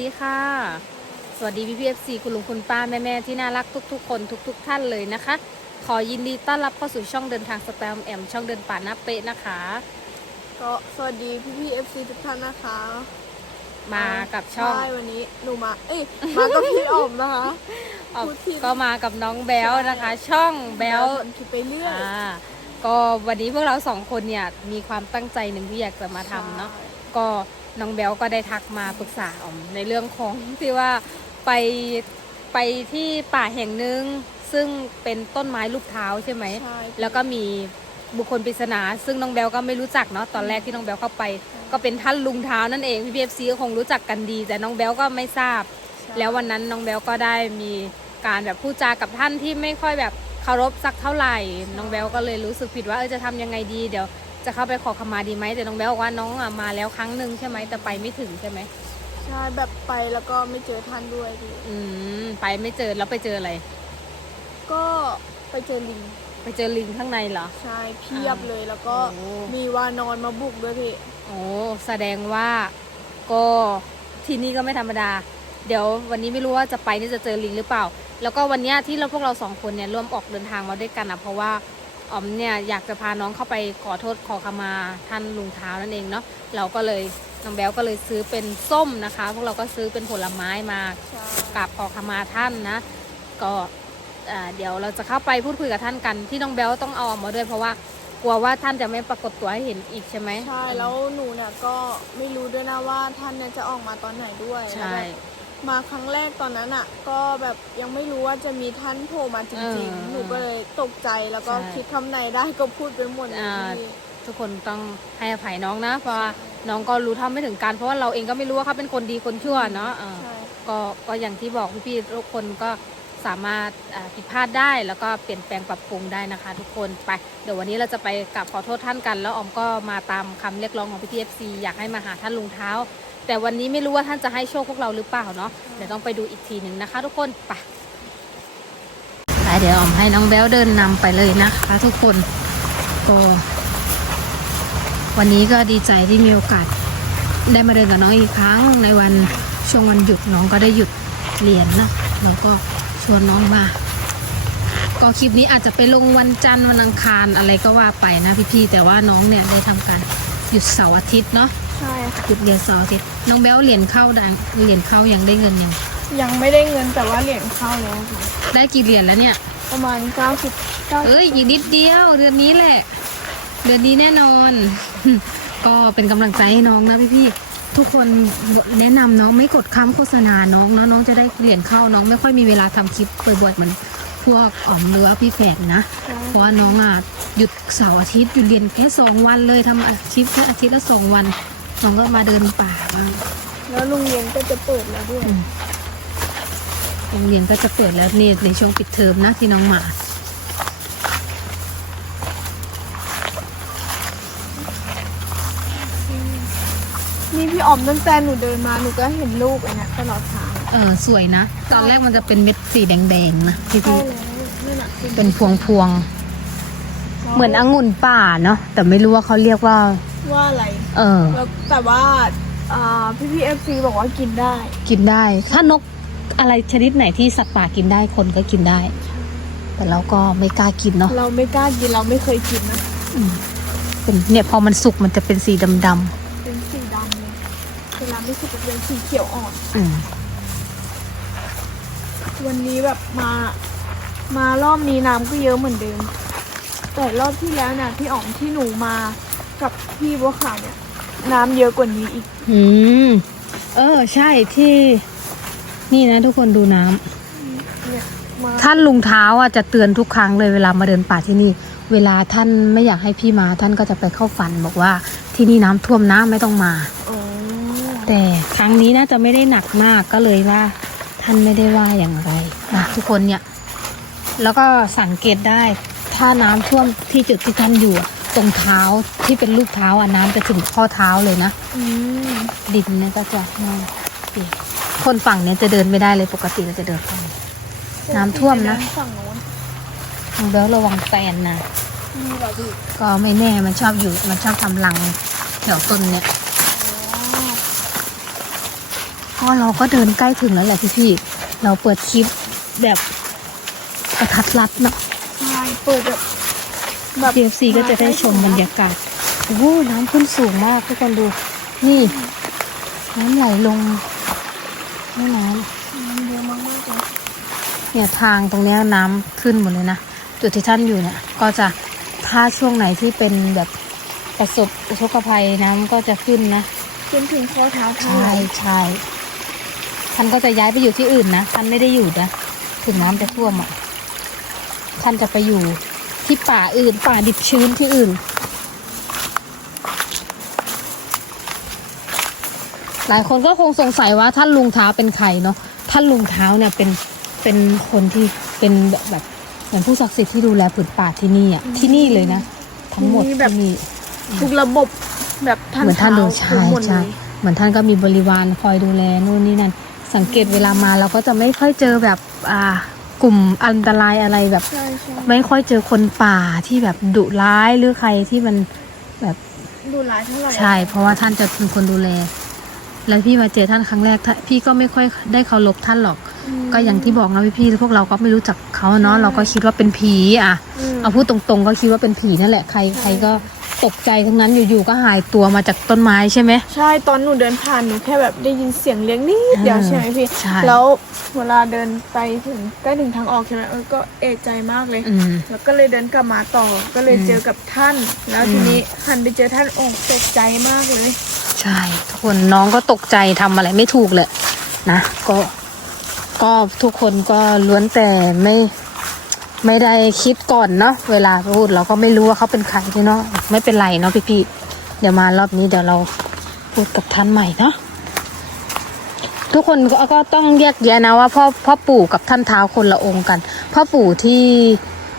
ดีค่ะ สวัสดีพี่พีเอฟซีคุณลุงคุณป้าแม่แม่ๆที่น่ารักทุก ๆ คนทุกๆท่านเลยนะคะ ขอยินดีต้อนรับเข้าสู่ช่องเดินทางสแตมแอมช่องเดินป่านาเป๊ะนะคะ ก็สวัสดีพี่พี่เอฟซีทุกท่านนะคะมากับช่องใช่วันนี้หนูมา เอ้ยมากับพี่อ๋อมนะคะ ออกพูดผิด ก็มากับน้องแบลนะคะ ช่องแบลทำคลิปไปเรื่อยอ่าก็วันนี้พวกเราสองคนเนี่ยมีความตั้งใจหนึ่งที่อยากจะมาทำเนาะก็ น้องแบลก็ได้ทักมาปรึกษาออมในเรื่องของที่ว่าไปไปที่ป่าแห่งหนึ่งซึ่งเป็นต้นไม้ลูกเท้าใช่ไหม ใช่ แล้วก็มีบุคคลปริศนา ซึ่งน้องแบลก็ไม่รู้จักเนาะตอนแรกที่น้องแบลเข้าไป ก็เป็นท่านลุงเท้านั่นเองพี่พีเอฟซีก็คงรู้จักกันดี แต่น้องแบลก็ไม่ทราบใช่แล้ววันนั้นน้องแบลก็ได้มีการแบบพูดจากับท่านที่ไม่ค่อยแบบเคารพสักเท่าไหร่ น้องแบลก็เลยรู้สึกผิดว่าเออจะทำยังไงดีเดี๋ยว จะเข้าไปขอขมาดีไหมแต่น้องแบลบอกว่าน้องอะมาแล้วครั้งหนึ่งใช่ไหมแต่ไปไม่ถึงใช่ไหมใช่แบบไปแล้วก็ไม่เจอท่านด้วยพี่อืมไปไม่เจอแล้วไปเจออะไร ก็ไปเจอลิงไปเจอลิงข้างในเหรอ ใช่เพียบเลยแล้วก็โอ้ มีวานอนมาบุกด้วยพี่โอ้แสดงว่าก็ที่นี่ก็ไม่ธรรมดา เดี๋ยววันนี้ไม่รู้ว่าจะไปนี่จะเจอลิงหรือเปล่า แล้วก็วันเนี้ยที่เราพวกเราสองคนเนี่ยร่วมออกเดินทางมาด้วยกันนะเพราะว่า อ๋อมเนี่ยอยากจะพาน้องเข้าไปขอโทษขอขมาท่านลุงเท้านั่นเองเนาะเราก็เลยน้องแบลก็เลยซื้อเป็นส้มนะคะ พวกเราก็ซื้อเป็นผลไม้มาใช่กราบขอขมาท่านนะ ก็อ่าเดี๋ยวเราจะเข้าไปพูดคุยกับท่านกัน ที่น้องแบลต้องเอาออกมาด้วยเพราะว่ากลัวว่าท่านจะไม่ปรากฏตัวให้เห็นอีกใช่ไหมใช่แล้วหนูเนี่ยก็ไม่รู้ด้วยนะว่าท่านเนี่ยจะออกมาตอนไหนด้วยใช่แล้วแบบ มาครั้งแรกตอนนั้นอะ ก็แบบยังไม่รู้ว่าจะมีท่านโผล่มาจริงเออๆ หนูก็เลยตกใจแล้วก็ใช่ คิดคำไหนได้ก็พูดไปหมดเลยอ่าพี่ทุกคนต้องให้อภัยน้องนะ เพราะว่าน้องก็รู้เท่าไม่ถึงการเพราะว่าเราเองก็ไม่รู้ว่าเขาเป็นคนดีคนชั่วเนาะเออใช่ก็ก็อย่างที่บอกพี่ๆทุกคนก็ สามารถผิดพลาดได้แล้วก็เปลี่ยนแปลงปรับปรุงได้นะคะ ทุกคนไป เดี๋ยววันนี้เราจะไปกราบขอโทษท่านกัน แล้วออมก็มาตามคำเรียกร้องของพี่ทีเอฟซีอยากให้มาหาท่านลุงเท้า แต่วันนี้ไม่รู้ว่าท่านจะให้โชคพวกเราหรือเปล่าเนาะเดี๋ยวต้องไปดูอีกทีหนึ่งนะคะ ทุกคนไปไปเดี๋ยวออมให้น้องแบ๊วเดินนำไปเลยนะคะ ทุกคนก็วันนี้ก็ดีใจที่มีโอกาสได้มาเดินกับน้องอีกครั้งในวันช่วงวันหยุดน้องก็ได้หยุดเรียนนาะเราก็ ชวนน้องมา ก็คลิปนี้อาจจะไปลงวันจันทร์วันอังคารอะไรก็ว่าไปนะพี่ๆแต่ว่าน้องเนี่ยได้ทำการหยุดเสาร์อาทิตย์เนาะใช่ค่ะหยุดเรียนเสาร์อาทิตย์น้องแบ๊วเหรียญเข้าดังเหรียญเข้ายังได้เงินยังยังไม่ได้เงินแต่ว่าเหรียญเข้าแล้วค่ะได้กี่เหรียญแล้วเนี่ย ประมาณ90 90เอ้ยอีกนิดเดียวเดือนนี้แหละ เดือนนี้แน่นอน ก็เป็นกำลังใจให้น้องนะพี่ๆ ทุกคนแนะนำน้องไม่กดคำโฆษณาน้องนะน้องจะได้เหรียญเข้าน้องไม่ค่อยมีเวลาทำคลิปบ่อยๆเหมือนพวกอ๋อมหรือว่าพี่แฝดนะ เพราะว่าน้องอะหยุดเสาร์อาทิตย์หยุดเรียนแค่สองวันเลยทำอาชีพแค่อาทิตย์ละสองวันน้องก็มาเดินป่าบ้างแล้วโรงเรียนก็จะเปิดแล้วด้วยอืมโรงเรียนก็จะเปิดแล้วนี่ในช่วงปิดเทอมนะที่น้องมา พี่อ๋อมตั้งแต่หนูเดินมาหนูก็เห็นลูกไอ้เนี่ยตลอดทางเออสวยนะ ตอนแรกมันจะเป็นเม็ดสีแดงๆนะที่ใช่ที่แล้วนี่นน่ะเป็นพวงพวงๆเหมือนองุ่นป่าเนาะแต่ไม่รู้ว่าเขาเรียกว่า ว่าอะไรเออ แล้วแต่ว่าอ่าพี่พี่เอฟซีบอกว่ากินได้ กินได้ ถ้านกอะไรชนิดไหนที่สัตว์ป่ากินได้คนก็กินได้ แต่เราก็ไม่กล้ากินเนาะเราไม่กล้ากินเราไม่เคยกินนะ อืมเป็นเนี่ยพอมันสุกมันจะเป็นสีดำ เป็นสีดำเลย เวลาไม่สุกจะเป็นสีเขียวอ่อนๆอืมวันนี้แบบมา มารอบนี้น้ำก็เยอะเหมือนเดิม แต่รอบที่แล้วเนี่ยพี่อ๋อมที่หนูมากับพี่บัวขาวเนี่ย น้ำเยอะกว่านี้อีก อืม เออ ใช่ที่ นี่นะทุกคนดูน้ำ เนี่ยมาท่านลุงเท้าอะจะเตือนทุกครั้งเลยเวลามาเดินป่าที่นี่ เวลาท่านไม่อยากให้พี่มา ท่านก็จะไปเข้าฝันบอกว่าที่นี่น้ำท่วมน้ำไม่ต้องมาอ๋อ แต่ครั้งนี้น่าจะไม่ได้หนักมากก็เลยว่า ท่านไม่ได้ว่าอย่างไรนะทุกคนเนี่ย แล้วก็สังเกตได้ถ้าน้ำท่วมที่จุดที่ท่านอยู่อะตรงเท้าที่เป็นรูปเท้าอะน้ำจะถึงข้อเท้าเลยนะอืมดินเนี่ยก็จะแห้งเปียกคนฝั่งเนี้ยจะเดินไม่ได้เลยปกติเราจะเดินฝั่งนี้น้ำท่วมนะฝั่งโน้นน้องเบลระวังแตนนะมีเหรอพี่ก็ไม่แน่มันชอบอยู่มันชอบทำรังแถวต้นเนี่ย อ๋อ ก็เราก็เดินใกล้ถึงแล้วแหละพี่ๆเราเปิดคลิปแบบกระทัดรัดเนาะใช่เปิดแบบแบบ PFC ก็จะได้ชมบรรยากาศโอ้โหน้ำขึ้นสูงมากทุกคนดู นี่ น้ำไหลลงแม่น้เยอะมากๆเลยำเนี่ยทางตรงเนี้ยน้ำขึ้นหมดเลยนะจุดที่ท่านอยู่เนี่ย ก็จะถ้าช่วงไหนที่เป็นแบบประสบอุทกภัยน้ำก็จะขึ้นนะจนถึงข้อเท้าเท้าใช่ใช่ ท่านก็จะย้ายไปอยู่ที่อื่นนะท่านไม่ได้อยู่นะถึงน้ำจะท่วมอะท่านจะไปอยู่ที่ป่าอื่น ป่าดิบชื้นที่อื่น หลายคนก็คงสงสัยว่าท่านลุงเท้าเป็นใครเนาะท่านลุงเท้าเนี่ยเป็นเป็นคนที่เป็นแบบแบบเหมือนผู้ศักดิ์สิทธิ์ที่ดูแลผืนป่าที่นี่อะที่นี่เลยนะทั้งหมดที่นี่ทุกระบบแบบท่านเหมือนท่านดูเท้ใช่หมดเลใช่ยเหมือนท่านก็มีบริวารคอยดูแลนู่นนี่นั่น สังเกตเวลามาเราก็จะไม่ค่อยเจอแบบอ่ากลุ่มอันตรายอะไรแบบ ใช่ใช่ไม่ค่อยเจอคนป่าที่แบบดุร้ายหรือใครที่มันแบบดูร้ายเท่าไหร่ใช่ เพราะว่าท่านจะเป็นคนดูแล แล้วพี่มาเจอท่านครั้งแรกท่านพี่ก็ไม่ค่อยได้เคารพท่านหรอกมก็อย่างที่บอกนะพี่ๆพวกเราก็ไม่รู้จักเขาเนาะใช่เราก็คิดว่าเป็นผีอะมเอาพูดตรงๆ ก็คิดว่าเป็นผีนั่นแหละใครใครก็ ตกใจทั้งนั้นอยู่ๆก็หายตัวมาจากต้นไม้ใช่ไหม ใช่ตอนหนูเดินผ่านหนูแค่แบบได้ยินเสียงเลี้ยงนิดเดียวอ่าใช่ไหมพี่ใช่แล้วเวลาเดินไปถึงใกล้ถึงทางออกใช่ไหมเออก็เอะใจมากเลย อืม แล้วก็เลยเดินกลับมาต่อก็เลยอืมเจอกับท่าน แล้วอืมทีนี้หันไปเจอท่านโอ้ตกใจมากเลย ใช่ทุกคนน้องก็ตกใจทำอะไรไม่ถูกเลยนะก็ก็ทุกคนก็ล้วนแต่ไม่ ไม่ได้คิดก่อนเนาะเวลาพูดเราก็ไม่รู้ว่าเขาเป็นใครพี่เนาะไม่เป็นไรเนาะพี่ๆเดี๋ยวมารอบนี้เดี๋ยวเราพูดกับท่านใหม่เนาะทุกคนก็ก็ต้องแยกแยะนะว่าพ่อพ่อปู่กับท่านเท้าคนละองค์กัน พ่อปู่ที่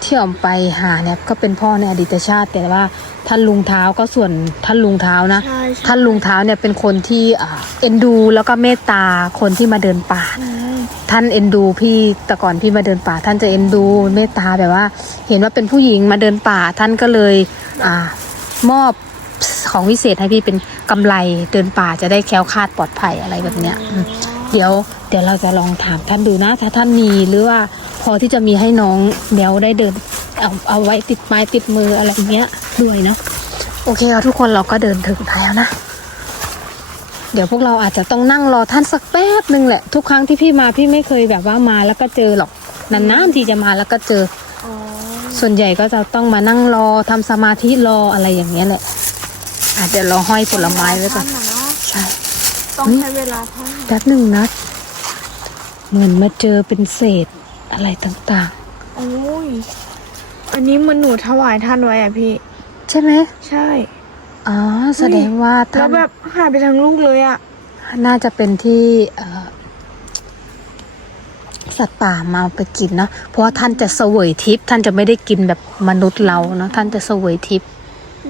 ที่ออมไปหาเนี่ยก็เป็นพ่อในอดีตชาติ แต่ว่าท่านลุงเท้าก็ส่วนท่านลุงเท้านะใช่ใช่ท่านลุงเท้าเนี่ยเป็นคนที่อ่าเอ็นดูแล้วก็เมตตาคนที่มาเดินป่าอืม ท่านเอ็นดูพี่แต่ก่อนพี่มาเดินป่า ท่านจะเอ็นดูเมตตาแบบว่า เห็นว่าเป็นผู้หญิงมาเดินป่า ท่านก็เลยอ่ามอบของวิเศษให้พี่เป็นกำไรเดินป่าจะได้แคล้วคลาดปลอดภัยอะไรแบบเนี้ยเดี๋ยวเดี๋ยวเราจะลองถามท่านดูนะ ถ้าท่านมีหรือว่าพอที่จะมีให้น้องเบลได้เดินเอาเอาไว้ติดไม้ติดมืออะไรอย่างเงี้ยด้วยเนาะโอเคค่ะทุกคนเราก็เดินถึงแล้วนะ ดี๋ยวพวกเราอาจจะต้องนั่งรอท่านสักแป๊บหนึ่งแหละ ทุกครั้งที่พี่มาพี่ไม่เคยแบบว่ามาแล้วก็เจอหรอกนานๆที่จะมาแล้วก็เจออ๋อส่วนใหญ่ก็จะต้องมานั่งรอทำสมาธิรออะไรอย่างเงี้ยแหละอาจจะรอห้อยผลไม้ไว้ก่อนท่าะเนาะใช่ต้องใช้เวลาท่านแป๊บหนึ่งนะเหมือนมาเจอเป็นเศษอะไรต่างโอ้ยอันนี้มันหนูถวายท่านไว้อะพี่ๆใช่ไหมใช่ อ๋อแสดงว่าแล้ท่าวนแบบหายไปทั้งลูกเลยอะน่าจะเป็นที่เอ่อสัตว์ป่ามาเอาไปกินเนอะเพราะว่าท่านจะเสวยทิพย์ท่านจะไม่ได้กินแบบมนุษย์เราเนาะท่านจะเสวยทิพย์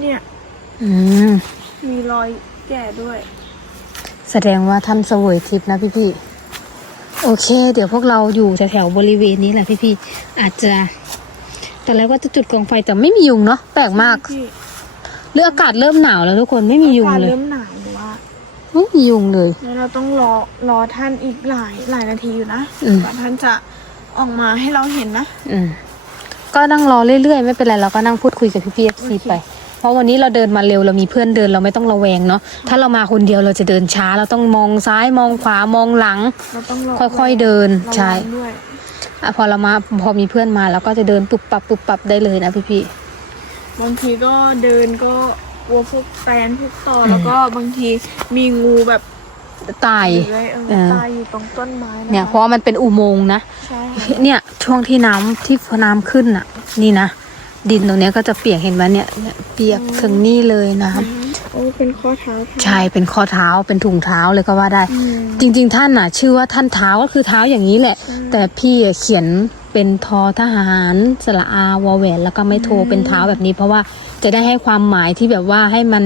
เนี่ย อืม มีรอยแก่ด้วย แสดงว่าท่านเสวยทิพย์นะพี่พี่ๆโอเค เดี๋ยวพวกเราอยู่แถวๆบริเวณนี้แหละพี่พี่ๆอาจจะ แต่แล้วก็จะจุดกองไฟแต่ไม่มียุงเนาะแปลกมากพี่ หรืออากาศเริ่มหนาวแล้วทุกคนไม่มียุงอากาศเลยเริ่มหนาวหรือว่าไม่มียุงเลยแล้วเราต้องรอรอท่านอีกหลายหลายนาทีอยู่นะอืมกว่าท่านจะออกมาให้เราเห็นนะอืมก็นั่งรอเรื่อยๆไม่เป็นไรเราก็นั่งพูดคุยกับพี่พีเอฟซีโอเคไป เพราะวันนี้เราเดินมาเร็วเรามีเพื่อนเดินเราไม่ต้องระแวงเนาะถ้าเรามาคนเดียวเราจะเดินช้า เราต้องมองซ้ายมองขวามองหลังเราต้องรอค่อยๆเดินระวังใช่ด้วยอะพอเรามาพอมีเพื่อนมาเราก็จะเดินปุบปับปุบปับได้เลยนะพี่พี่ บางทีก็เดินก็กลัวพวกแตนพวกต่ออมแล้วก็บางทีมีงูแบบๆตายเลื้อยเออเออตายอยู่ตรงต้นไม้ะเนี่ยเพราะว่ามันเป็นอุโมงค์นะ ใช่ค่ะเนี่ยช่วงที่น้ำที่น้ำขึ้นอะ นี่นะ ดินตรงเนี้ยก็จะเปียกเห็นไหมเนี่ยเนี่ยเปียกถึงนี่เลยนะอืมโอ้เป็นข้อเท้าค่ะใช่เป็นข้อเท้าเป็นถุงเท้าเลยก็ว่าได้ อืม จริง ๆ ท่านน่ะ ชื่อว่าท่านเท้าก็คือเท้าอย่างนี้แหละใช่แต่พี่อะเขียน เป็นทอทหารสระอาวอแหวนแล้วก็ไม่โทเป็นเท้าแบบนี้ เพราะว่าจะได้ให้ความหมายที่แบบว่าให้มัน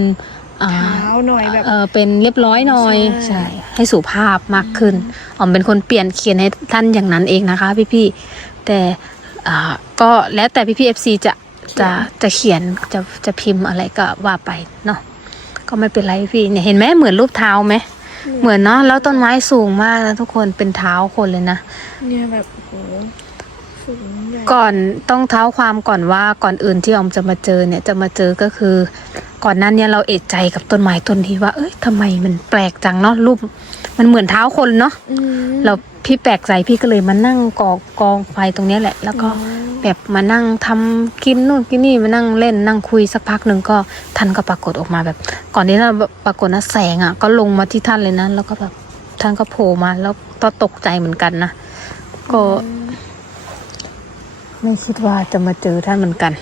อ่าเท้าหน่อยแบบเออเป็นเรียบร้อยหน่อยใช่ให้สุภาพมากขึ้นอ๋อมเป็นคนเปลี่ยนเขียนให้ท่านอย่างนั้นเองนะคะ พี่ๆแต่อ่าก็แล้วแต่พี่ๆเอฟซีจะจะจะเขียนจะจะพิมพ์อะไรก็ว่าไปเนาะก็ไม่เป็นไรพี่เนี่ยเห็นไหมเหมือนรูปเท้าไหมเหมือนเนาะแล้วต้นไม้สูงมากนะทุกคนเป็นเท้าคนเลยนะเนี่ยแบบโหสูงใหญ่ ก่อนต้องเท้าความก่อนว่าก่อนอื่นที่ออมจะมาเจอเนี่ยจะมาเจอก็คือ ก่อนหนั้นเนี่ยเราเอะใจกับต้นไม้ต้นที่ว่า เอ้ยทำไมมันแปลกจังเนาะรูป มันเหมือนเท้าคนเนาะอืมเราพี่แปลกใจพี่ก็เลยมานั่งกอกกองไฟตรงเนี้ยแหละ แล้วก็อ๋อแบบมานั่งทำกินนู่นกินนี่มานั่งเล่นนั่งคุยสักพักหนึ่งก็ท่านก็ปรากฏออกมาแบบ ก่อนที่ท่านปรากฏนะแสงอะ ก็ลงมาที่ท่านเลยนะแล้วก็แบบท่านก็โผล่มาแล้วก็ตกใจเหมือนกันนะก็อืม ไม่คิดว่าจะมาเจอท่านเหมือนกัน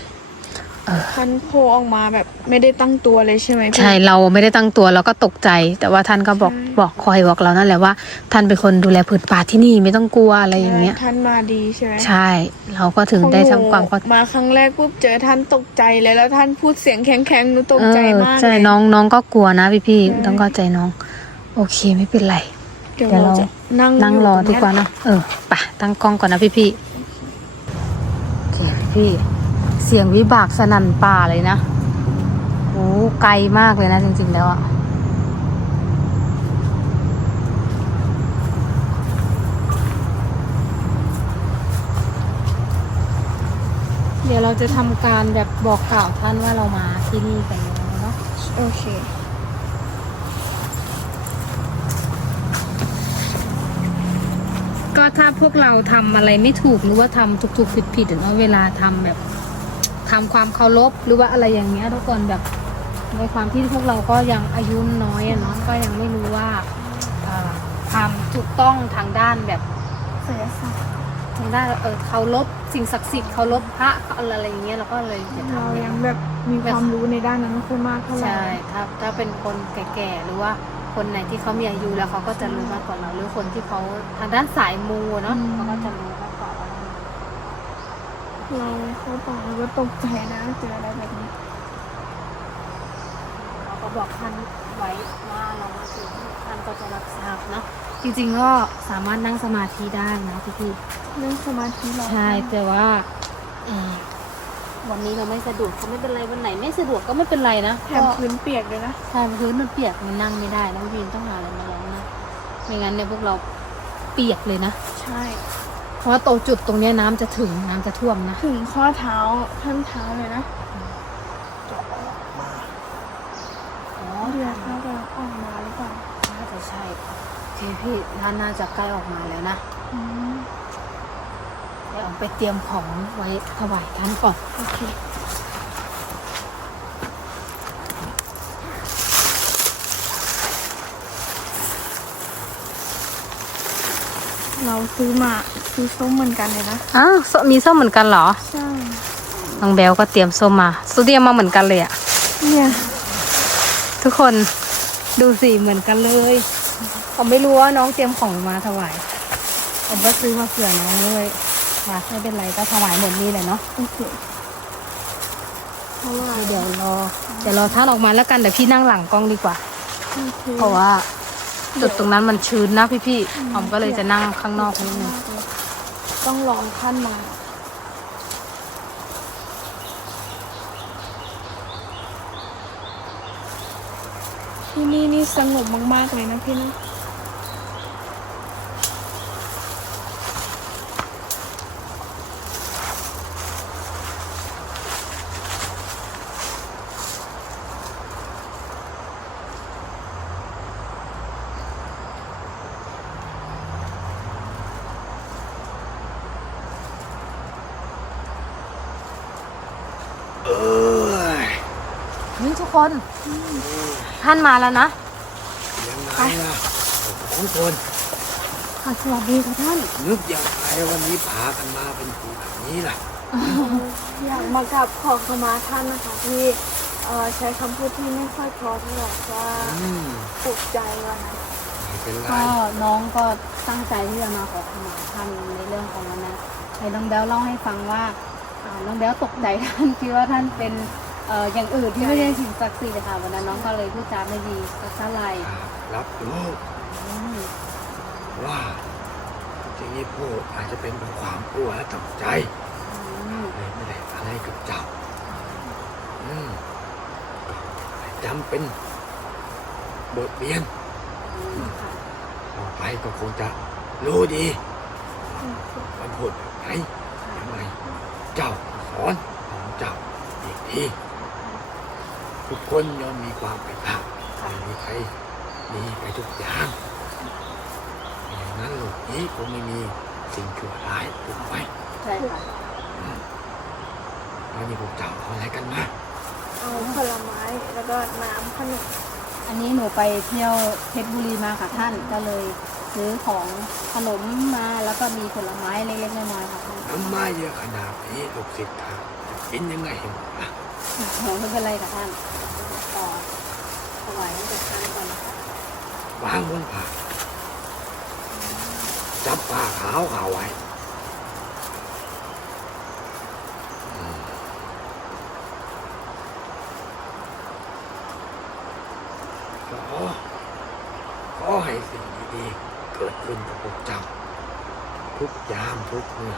ท่านโผล่ออกมาแบบไม่ได้ตั้งตัวเลยใช่ไหมพี่ใช่เราไม่ได้ตั้งตัวเราก็ตกใจ แต่ว่าท่านก็บอกใช่บอกคอยบอกเรานั่นแหละว่า ท่านเป็นคนดูแลผืนป่าที่นี่ไม่ต้องกลัวอะไรอย่างเงี้ยท่านมาดีใช่ไหมใช่ เราก็ถึงได้ทำความเข้ามาครั้งแรกปุ๊บเจอท่านตกใจเลยแล้วท่านพูดเสียงแข็งๆหนูตกใจมากเออใช่เลยน้องน้องก็กลัวนะพี่พี่ๆใช่ต้องเข้าใจน้อง โอเคไม่เป็นไร เดี๋ยวเดี๋ยวเราเราจะนั่งนั่งรอดีกว่าเนอะเออไปตั้งกล้องก่อนนะพี่พี่โอเค พี่ เสียงวิบากสนั่นป่าเลยนะโอ้ไกลมากเลยนะจริง ๆ แล้วอะเดี๋ยวเราจะทำการแบบบอกกล่าวท่านว่าเรามาที่นี่กันแล้วเนาะโอเค ก็ถ้าพวกเราทำอะไรไม่ถูกหรือว่าทำถูกๆผิดๆเนาะเวลาทำแบบทำความเคารพหรือว่าอะไรอย่างเงี้ยทุกคนแบบในความที่พวกเราก็ยังอายุน้อยอะเนาะก็ยังไม่รู้ว่าเอ่อความถูกต้องทางด้านแบบเสียสัตว์ทางด้านเออเคารพสิ่งศักดิ์สิทธิ์เคารพพระอะไรอย่างเงี้ยเราก็เลยจะเราทำยังแบบมีความรู้ในด้านนั้นไม่ค่อยมากเท่าไหร่ใช่ถ้าถ้าเป็นคนแก่ๆหรือว่า คนไหนที่เขามีอายุแล้วเขาก็จะรู้มากกว่าเรา หรือคนที่เขาทางด้านสายมูอะเนาะเขาก็จะรู้มากกว่าเราเราเข้าป่าเราก็ตกใจนะเจออะไรแบบนี้เราก็บอกท่านไว้ว่าเรามาถึงท่านก็จะรับทราบเนาะจริงๆก็สามารถนั่งสมาธิได้นะพี่พี่เรื่องสมาธิเราใช่แต่ว่าอืม วันนี้เราไม่สะดวกก็ไม่เป็นไรวันไหนไม่สะดวกก็ไม่เป็นไรนะแถมพื้นเปียกด้วยนะใช่พื้นมันเปียกมันนั่งไม่ได้แล้วพี่ต้องหาอะไรมารองนะไม่งั้นเนี่ยพวกเราเปียกเลยนะ ใช่ เพราะว่าตรงจุดตรงเนี้ยน้ำจะถึงน้ำจะท่วมนะ ถึงข้อเท้าท่านเท้าเลยนะอ๋อเรือเขาจะออกมาหรือเปล่าน่าจะใช่โอเคพี่ท่านน่าจะใกล้ออกมาแล้วนะอืม เดี๋ยวเอาไปเตรียมของไว้ถวายท่านก่อน โอเคเราซื้อมาซื้อส้มเหมือนกันเลยนะ อ้าวส้มมีส้มเหมือนกันเหรอ ใช่น้องแบลก็เตรียมส้มมาสุเตรียมมาเหมือนกันเลยอะเนี่ยทุกคนดูสิเหมือนกันเลยผมไม่รู้ว่าน้องเตรียมของมาถวาย ผมก็ซื้อมาเผื่อน้องเลย ค่ะ ไม่เป็นไรก็ถวายหมดนี่เลยเนาะโอเคเพราะว่าเดี๋ยวรอเดี๋ยวรอท่านออกมาแล้วกันเดี๋ยวพี่นั่งหลังกล้องดีกว่าโอเคเพราะว่า จุดตรงนั้นมันชื้นนะพี่พี่ๆผมก็เลยจะนั่งข้างนอกนิดนึงต้องรอท่านมาที่นี่นี่สงบมากๆเลยนะพี่นะ นี่ทุกคน ท่านมาแล้วนะยังไงล่ะสองคนค่ะสวัสดีค่ะท่าน นึกยังไงวันนี้พากันมาเป็นผู้แบบนี้ล่ะ อยากมากับขอขมาท่านนะคะที่เอ่อใช้คำพูดที่ไม่ค่อยเพอเท่าไหร่ว่าอืมปลุกใจวันนั้นไม่เป็นไรก็น้องก็ตั้งใจที่จะมาขอขมาท่านในเรื่องของวันนั้นให้น้องแบลเล่าให้ฟังว่าอ่าน้องแบลตกใจท่านคิดว่าท่านเป็น เอ่ออย่างอื่นที่ไม่ใช่สิ่งศักดิ์สิทธิ์เลยค่ะวันนั้นน้องก็เลยพูดจาไม่ดีก็สลายรับรู้อืมว่าที่นี้พูดอาจจะเป็นเพราะความกลัวและตกใจอืมเลยไม่ได้อะไรกับเจ้าอืมจำเป็นบทเรียนอืมต่อไปก็คงจะรู้ดีมันพูดแบบไหนยังไงเจ้าสอนของเจ้าอีกที ทุกคนย่อมมีความเป็นธรรมไม่มีใครดีไปทุกอย่างอย่างนั้นโลกนี้คงไม่มีสิ่งชั่วร้ายถูกไหมใช่ค่ะแล้วนี่พวกเจ้าเอาอะไรกันมาเอาผลไม้แล้วก็น้ำขนมอันนี้หนูไปเที่ยวเพชรบุรีมาค่ะท่านก็เลยซื้อของขนมมาแล้วก็มีผลไม้เล็กๆน้อยๆค่ะท่านน้ำมาเยอะขนาดนี้ลูกศิษย์ข้าจะกินยังไงเห็นล่ะ ไม่เป็นไรค่ะท่านต่อถวายให้กับท่านก่อนนะคะวางบนผ้าจับผ้าขาวขาวไว้ขอขอให้สิ่งดีๆเกิดขึ้นกับพวกเจ้า ทุกยามทุกเมื่อ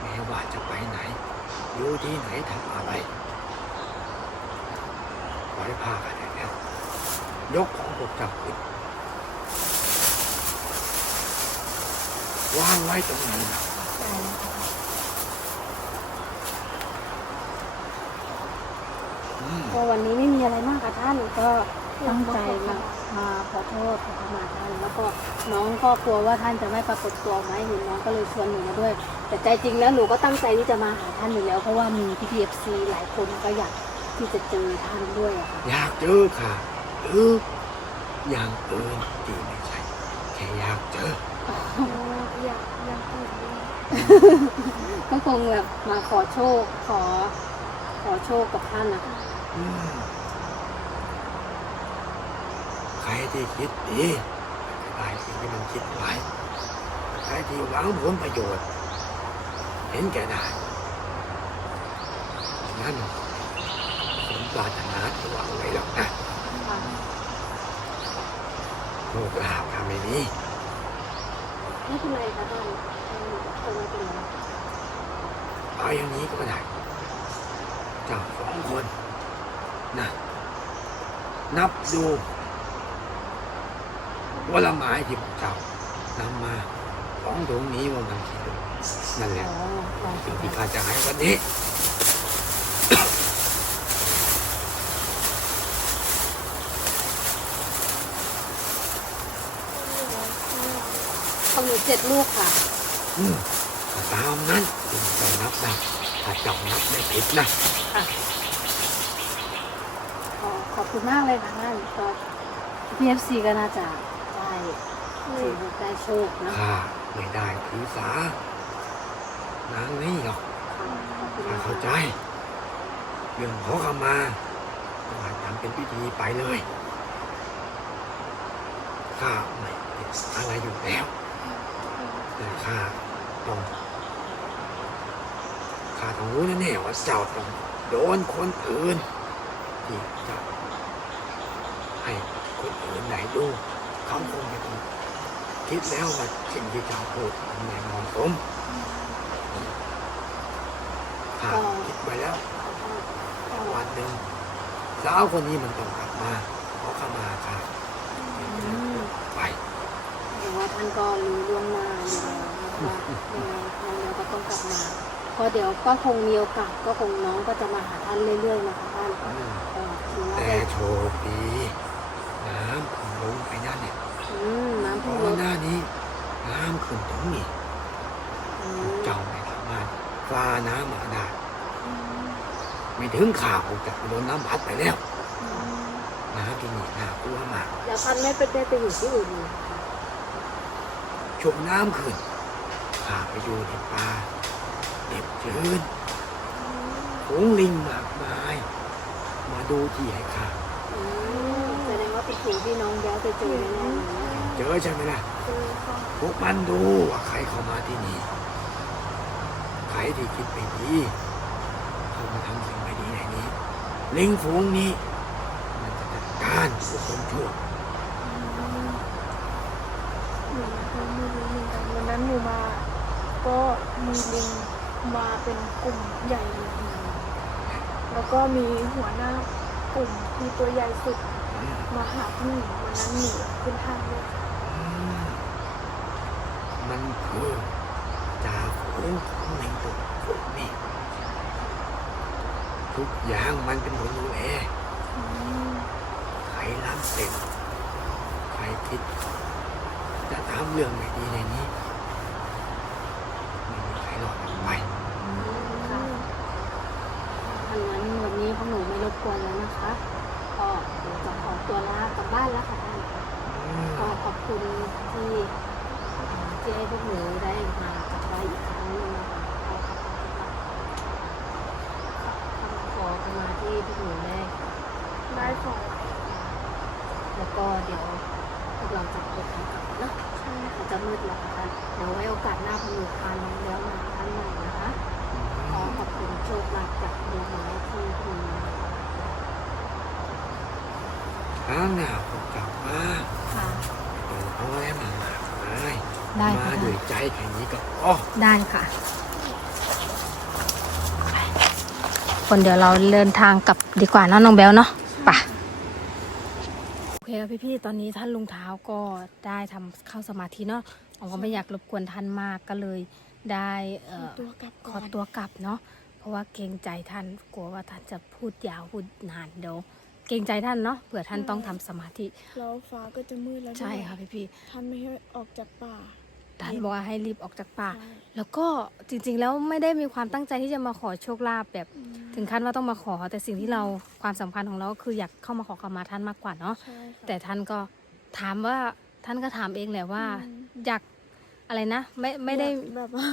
แม้ว่าจะไปไหน อยู่ที่ไหนทำอะไรไว้ผ้ากันแล้วยกของพวกเจ้าขึ้นวางไว้ตรงนี้นะอืมก็วันนี้ไม่มีอะไรมากค่ะท่านก็ตั้งใจมามาขอโทษขอขมาท่านแล้วก็น้องก็กลัวว่าท่านจะไม่ปรากฏตัวไหมาให้เห็นน้องก็เลยชวนหนูมาด้วย แต่ใจจริงแล้วหนูก็ตั้งใจที่จะมาหาท่านอยู่แล้ว เพราะว่ามีพี่พีเอฟซีหลายคนก็อยากที่จะเจอท่านด้วยอะค่ะอยากเจอค่ะหรืออย่างอื่นที่ไม่ใช่แค่อยากเจอ อยากอยากอื่นด้วยก็คงแบบมาขอโชคขอ ขอโชคกับท่านนะคะอืมใครที่คิดดีได้สิ่งที่มันคิดไว้ใครที่หวังผลประโยชน์ เห็นแก่ได้นั่นสมปรารถนาที่หวังไว้หรอกนะโชคลาภค่ะไม่มีไม่เป็นไรค่ะท่านคงไม่เป็นไรเอาอย่างนี้ก็ได้เจ้าสองคนนะนับดูว่าละไม้ที่พวกเจ้านำมาของตรงนี้ว่ามันกี่ลูก นั่นแหละอ๋อลองสิ่งดูที่ข้าจะให้วันนี้ของหนูเจ็ดลูกค่ะ อืมตามนั้นจึงจะนับได้ถ้าเจ้านับไม่ผิดนะขอขอบคุณมากเลยค่ะท่านก็พีเอฟซีก็น่าจะได้ถือได้โชคนะข้าไม่ได้ถือสา นางนี่หรอกข้าเข้าใจ เรื่องขอขมาก็ให้ทำเป็นพิธีไปเลยข้าไม่ติดอะไรอยู่แล้ว แต่ข้าต้องข้าต้องรู้แน่ๆว่าเจ้าต้องโดนคนอื่นที่จะให้คนอื่นไหนดูเขาคงจะต้องคิดแล้วว่าสิ่งที่เจ้าพูดมันไม่เหมาะสมาคิดไว้แล้ววันหนึ่งสาวคนนี้มันต้องกลับมาขอขมาค่ะไปแต่ว่าท่านก็รู้ล่วงหน้าอยู่แล้วว่ายังไงยังไงก็ต้องกลับมาเพราะเดี๋ยวก็คงมีโอกาสก็คงน้องก็จะมาหาท่านเรื่อยๆนะคะท่านก็ถือว่าแต่ได้โชคดีน้ำขึ้นลงไปนั่นเนี่ยอืมน้ำเพพุราะลว่าดหน้านี้น้ำขึ้นตรงนี้อืมเจ้าไม่สามารถ ฟ้าน้ำมาได้ไม่ถึงข่าวจะโดนน้ำพัดไปแล้วน้ำที่นี่น่ากลัวมากแล้วท่านไม่ไปได้ไปอยู่ที่อื่นเลยค่ะช่วงน้ำขึ้นข้าไปอยู่ในป่าเด็บชื้นฝูงลิงมากมาย มาดูที่ให้ข้าอืมแสดงว่าเป็นสิ่งที่น้องแย้วจะเจอแน่ๆเลยนะเจอใช่ไหมล่ะเจอค่ะพวกมันดูว่าใครเข้ามาที่นี่ ใครที่คิดไม่ดีเข้ามาทำสิ่งไม่ดีในนี้ ลิงฝูงนี้ มันจะจัดการผู้คนชั่วหนูก็ไม่รู้เหมือนกันวันนั้นหนูมาก็มีลิงมาเป็นกลุ่มใหญ่เลยแล้วก็มีหัวหน้ากลุ่มที่ตัวใหญ่สุดมาหาพี่หนูวันนั้นหนูขึ้นทางเลยอมันคือจ่าฝูง ของในตัวพวกนี้ทุกอย่างมันเป็นคนดูแลอืมใครล้ำเสร็จใครคิด จะทำเรื่องไม่ดีในนี้ไม่มีใครรอดไปค่ะถ้างั้นวันนี้พวกหนูไม่รบกวนแล้วนะคะก็เดี๋ยวจะขอตัวลากลับบ้านแล้วค่ะท่านก็ขอบคุณที่เอ่อที่ให้พวกหนูได้มากลับบ้านอีกครั้งหนึงนะคะก็ขอบคุณค่ะข อขมาที่พวกหนูได้ได้ของแล้วก็เดี๋ยวพวกเราจะเดินทางกลับเนาะใช่มันจะมืดแล้วค่ะเดี๋ยวไว้โอกาสหน้าพวกหนูพาน้องแล้วมาท่านใหม่นะคะขอขอบคุณโชคลาภจากดวงไม้ที่พวกหนูนะคะข้างหน้าผมกลับมาค่ะเดี๋ยวเอาอะไรมามากมายได้ค่ะมาด้วยใจแค่นี้ก็อ๋อได้ค่ะ คนเดี๋ยวเราเดินทางกลับดีกว่าเนอะน้องแบลเนาะไปะโอเคครับพี่ๆตอนนี้ท่านลุงเท้าก็ได้ทำเข้าสมาธิเนาะผมก็ไม่อยากรบกวนท่านมากก็เลยได้เอ่ขออตัวกลับขก่ออนตัวกลับเนาะเพราะว่าเกรงใจท่านกลัวว่าท่านจะพูดยาวพูดนานเดี๋ยวเกรงใจท่านเนาะเผื่อท่านต้องทำสมาธิแล้วฟ้าก็จะมืดแล้วด้วยใช่ค่ะพี่ท่านไม่ให้ออกจากป่าๆ ท่านบอกว่าให้รีบออกจากป่าใช่แล้วก็จริงๆแล้วไม่ได้มีความตั้งใจที่จะมาขอโชคลาภแบบอืมถึงขั้นว่าต้องมาขอ แต่สิ่งที่เราความสำคัญของเราก็คืออยากเข้ามาขอขมาท่านมากกว่าเนาะใช่ค่ะแต่ท่านก็ถามว่าท่านก็ถามเองแหละว่าอืมอยากอะไรนะ ไม่ไม่ได้อยากแบบว่า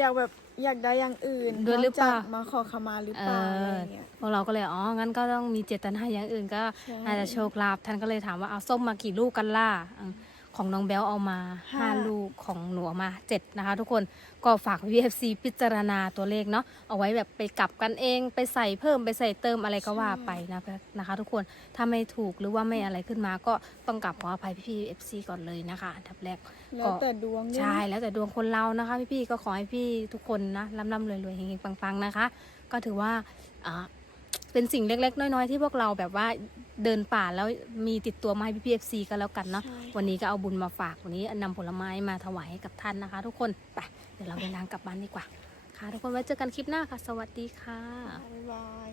อยากแบบอยากได้อย่างอื่นด้วยหรือเปล่านกจกมาขอขมาหรือเปล่าเออออะไรอย่างเงี้ยพวกเราก็เลยอ๋องั้นก็ต้องมีเจตนาอย่างอื่นก็ใช่น่าจะโชคลาภท่านก็เลยถามว่าเอาส้มมากี่ลูกกันล่ะอืม ของน้องแบลเอามาห้าห้าลูกของหนูเอามาเจ็ดนะคะ ทุกคนก็ฝากพีเอฟซีพิจารณาตัวเลขเนาะเอาไว้แบบไปกลับกันเองไปใส่เพิ่มไปใส่เติมอะไรก็ว่าไปนะนะคะ ทุกคนถ้าไม่ถูกหรือว่าไม่อะไรขึ้นมาก็ต้องกลับขออภัยพี่เอฟซีก่อนเลยนะคะอันดับแรกแล้วแต่ดวงด้วยนะใช่แล้วแต่ดวงคนเรานะคะ พี่ๆก็ขอให้พี่ทุกคนนะร่ำๆรวยๆเฮงๆปังๆนะคะ ก็ถือว่าอ่าเป็นสิ่งเล็กๆ น้อยๆ ที่พวกเราแบบว่า เดินป่าแล้วมีติดตัวมาให้พี่พีเอฟซีก็แล้วกันเนาะใช่วันนี้ก็เอาบุญมาฝากวันนี้นำผลไม้มาถวายให้กับท่านนะคะ ทุกคนไปเดี๋ยวเราเดินทางกลับบ้านดีกว่า ค่ะ ทุกคนไว้เจอกันคลิปหน้าค่ะ สวัสดีค่ะบ๊ายบาย